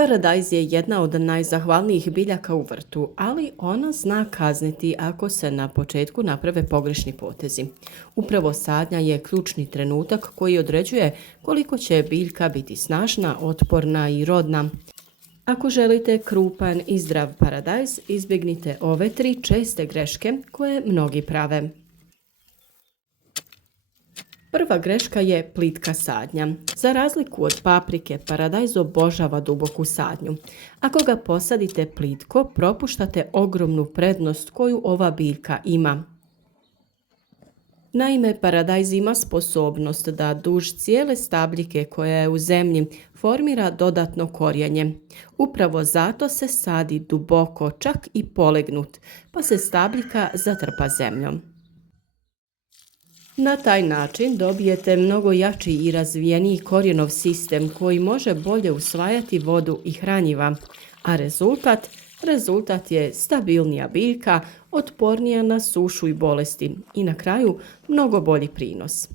Paradajz je jedna od najzahvalnijih biljaka u vrtu, ali ona zna kazniti ako se na početku naprave pogrešni potezi. Upravo sadnja je ključni trenutak koji određuje koliko će biljka biti snažna, otporna i rodna. Ako želite krupan i zdrav paradajz, izbjegnite ove 3 česte greške koje mnogi prave. Prva greška je plitka sadnja. Za razliku od paprike, paradajz obožava duboku sadnju. Ako ga posadite plitko, propuštate ogromnu prednost koju ova biljka ima. Naime, paradajz ima sposobnost da duž cijele stabljike koja je u zemlji formira dodatno korijenje. Upravo zato se sadi duboko, čak i polegnut, pa se stabljika zatrpa zemljom. Na taj način dobijete mnogo jači i razvijeniji korijenov sistem koji može bolje usvajati vodu i hranjiva, a rezultat je stabilnija biljka, otpornija na sušu i bolesti i na kraju mnogo bolji prinos.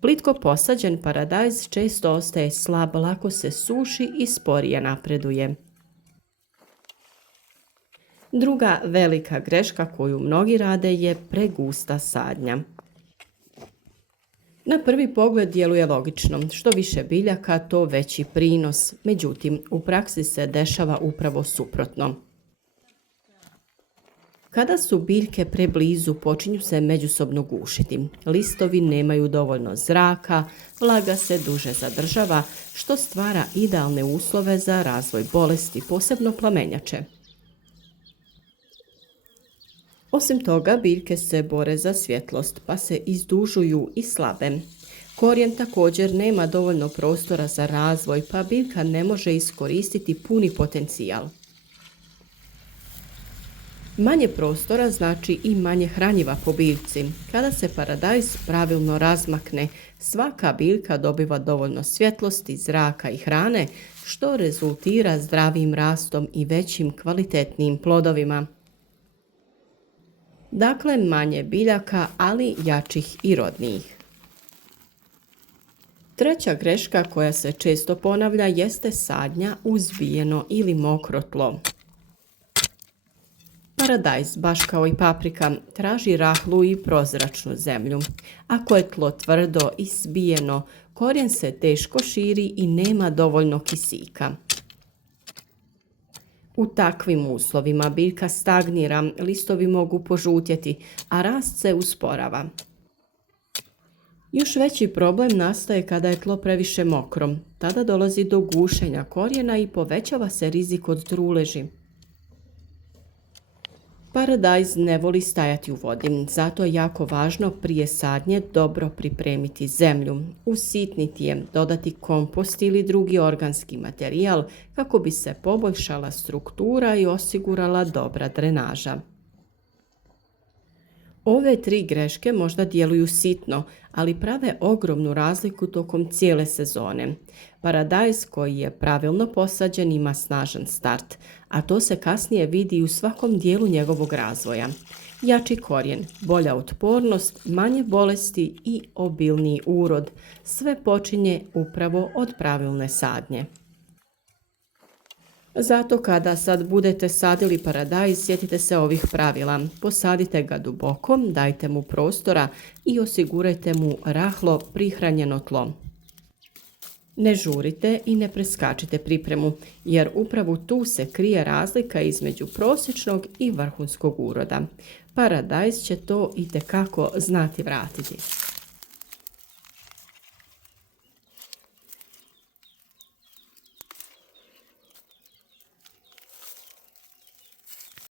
Plitko posađen paradajz često ostaje slab, lako se suši i sporije napreduje. Druga velika greška koju mnogi rade je pregusta sadnja. Na prvi pogled djeluje logično, što više biljaka to veći prinos, međutim u praksi se dešava upravo suprotno. Kada su biljke preblizu, počinju se međusobno gušiti. Listovi nemaju dovoljno zraka, vlaga se duže zadržava, što stvara idealne uslove za razvoj bolesti, posebno plamenjače. Osim toga, biljke se bore za svjetlost, pa se izdužuju i slabe. Korijen također nema dovoljno prostora za razvoj, pa biljka ne može iskoristiti puni potencijal. Manje prostora znači i manje hranjiva po biljci. Kada se paradajz pravilno razmakne, svaka biljka dobiva dovoljno svjetlosti, zraka i hrane, što rezultira zdravim rastom i većim kvalitetnijim plodovima. Dakle, manje biljaka, ali jačih i rodnijih. Treća greška koja se često ponavlja jeste sadnja u zbijeno ili mokro tlo. Paradajz, baš kao i paprika, traži rahlu i prozračnu zemlju. Ako je tlo tvrdo i zbijeno, korijen se teško širi i nema dovoljno kisika. U takvim uslovima biljka stagnira, listovi mogu požutjeti, a rast se usporava. Još veći problem nastaje kada je tlo previše mokro. Tada dolazi do gušenja korijena i povećava se rizik od truleži. Paradajz ne voli stajati u vodi, zato je jako važno prije sadnje dobro pripremiti zemlju, usitniti je, dodati kompost ili drugi organski materijal kako bi se poboljšala struktura i osigurala dobra drenaža. Ove 3 greške možda djeluju sitno, ali prave ogromnu razliku tokom cijele sezone. Paradajz koji je pravilno posađen ima snažan start, a to se kasnije vidi u svakom dijelu njegovog razvoja. Jači korijen, bolja otpornost, manje bolesti i obilniji urod. Sve počinje upravo od pravilne sadnje. Zato kada sad budete sadili paradajz, sjetite se ovih pravila. Posadite ga duboko, dajte mu prostora i osigurajte mu rahlo prihranjeno tlo. Ne žurite i ne preskačite pripremu, jer upravo tu se krije razlika između prosječnog i vrhunskog uroda. Paradajz će to itekako znati vratiti.